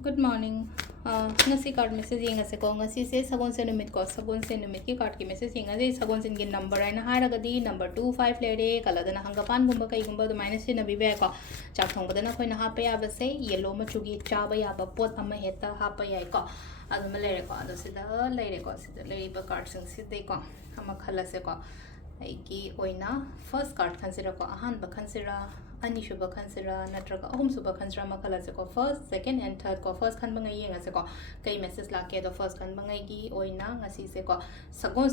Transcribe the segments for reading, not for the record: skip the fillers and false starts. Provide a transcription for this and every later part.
Good morning. Ngasi card message yenga se ko ngasi se sagon se numit ko sagon se numit ki card ki message yenga se sagon sen gi number aina hara gadi number 25 lere kala dana hangapan gumba kai gumba du minus se nabi be ko chak thong badana khoi na ha pa ya ba se yellow ma chu gi cha ba ya ba pot ama heta ha pa ya ko adu ma lere ko adu se da lere ko se da lere ba card sing se de ko ama khala se ko ai ki oina first card consider ko ahan ba consider ani shuba khansira natraga ahum suba khansira makala se ko first second and third ko first khan bangai yenga se ko kai message la ke do first khan bangai gi oina ngasi se ko sagon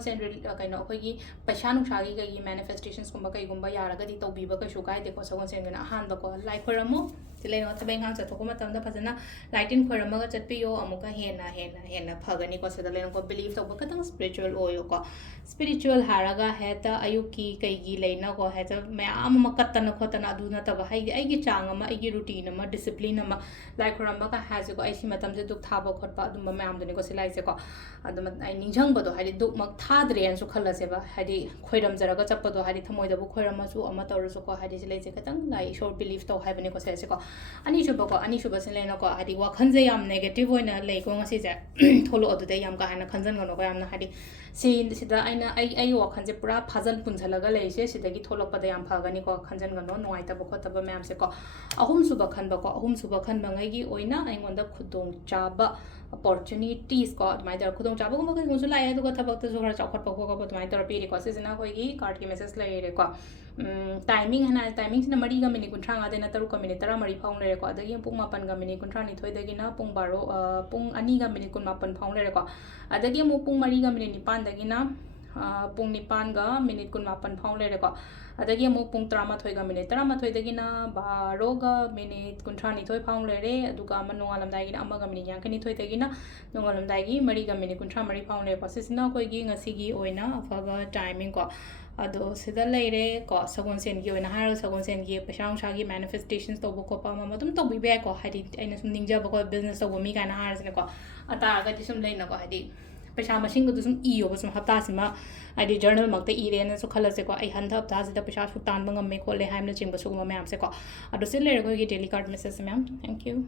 sen kaino khoi gi paisa nu shagi gi manifestations kumba kai gumba yaraga di tobi ba ka shu kai de ko sagon sen gana han ba ko like khoramo tilai no tabeng ham chathoko matam da phajana lighting khorama ga chatpiyo amuka hena phagani ko se da len ko believe to ba katang spiritual oyo ko spiritual haraga heta ayuki kai gi leina ko heta mayam makatana khotana adu na taba hai gi chang ama ai gi routine ama discipline ama like khorama ka ha se ko ai si matam se duk thaba khotpa adu mayam dani ko se lai se ko adu ai ningjang ba do hai duk mak thadre an su khala se ba hai khoiram jara ga chappa do hai thamoi da bu khoirama su ama tor su ko hai se lai se katang lai short belief to hai bani ko se ko ani shu ba sen leina ko hai wakhan je yam negative oina lei ko ngasi je tholo adu de yam ka hana khanjan gono ko yam na hai si sida aina ai wakhan je pura phajal punjalaga lei se sida gi tholok pa da yam phagani ko khanjan gono noi ta ba khota ba myam se ko ahum su ba khan ba ngai gi oina ai ngon da khudong cha ba opportunities ko mai dar khudong cha ba ko ko su lai adu ko thabak ta su har chawkhat pa ko ko mai dar pi ri ko se na ko gi card ki message lai re ko timing hana timing sina mari ga minute kunthra nga de na taru ka minute tara mari phang le ko adagi pung mapan ga minute kunthra ni thoi dagi na pung baro pung ani ga minute kun mapan phang le ko adagi mu pung mari ga minute nipan dagi na pung nipan ga minute kun mapan phang le ko adagi mu pung trama thoi ga minute tara ma thoi dagi na baro ga minute kunthra ni thoi phang le re aduga manonga lam dai gi na ama ga minute yang kani thoi dagi na nonga lam dai gi mari ga minute kunthra mari phang le ko sisina koi gi ngasi gi oina afaba timing ko ado sida leire ko sagon sen gi oina haro sagon sen gi paisa sha gi manifestations to ko pa ma tum to bi be ko hari aina sum ningja ba ko business to mi kana har sine ko ata ga ti sum leina ko hari paisa masing ko sum i yo sum hapta sima adi journal mak te i re na so khala se ko ai han thap ta sida paisa su tan bangam me ko le haim na ching ba su ma am se ko ado se leire ko gi daily card message ma'am thank you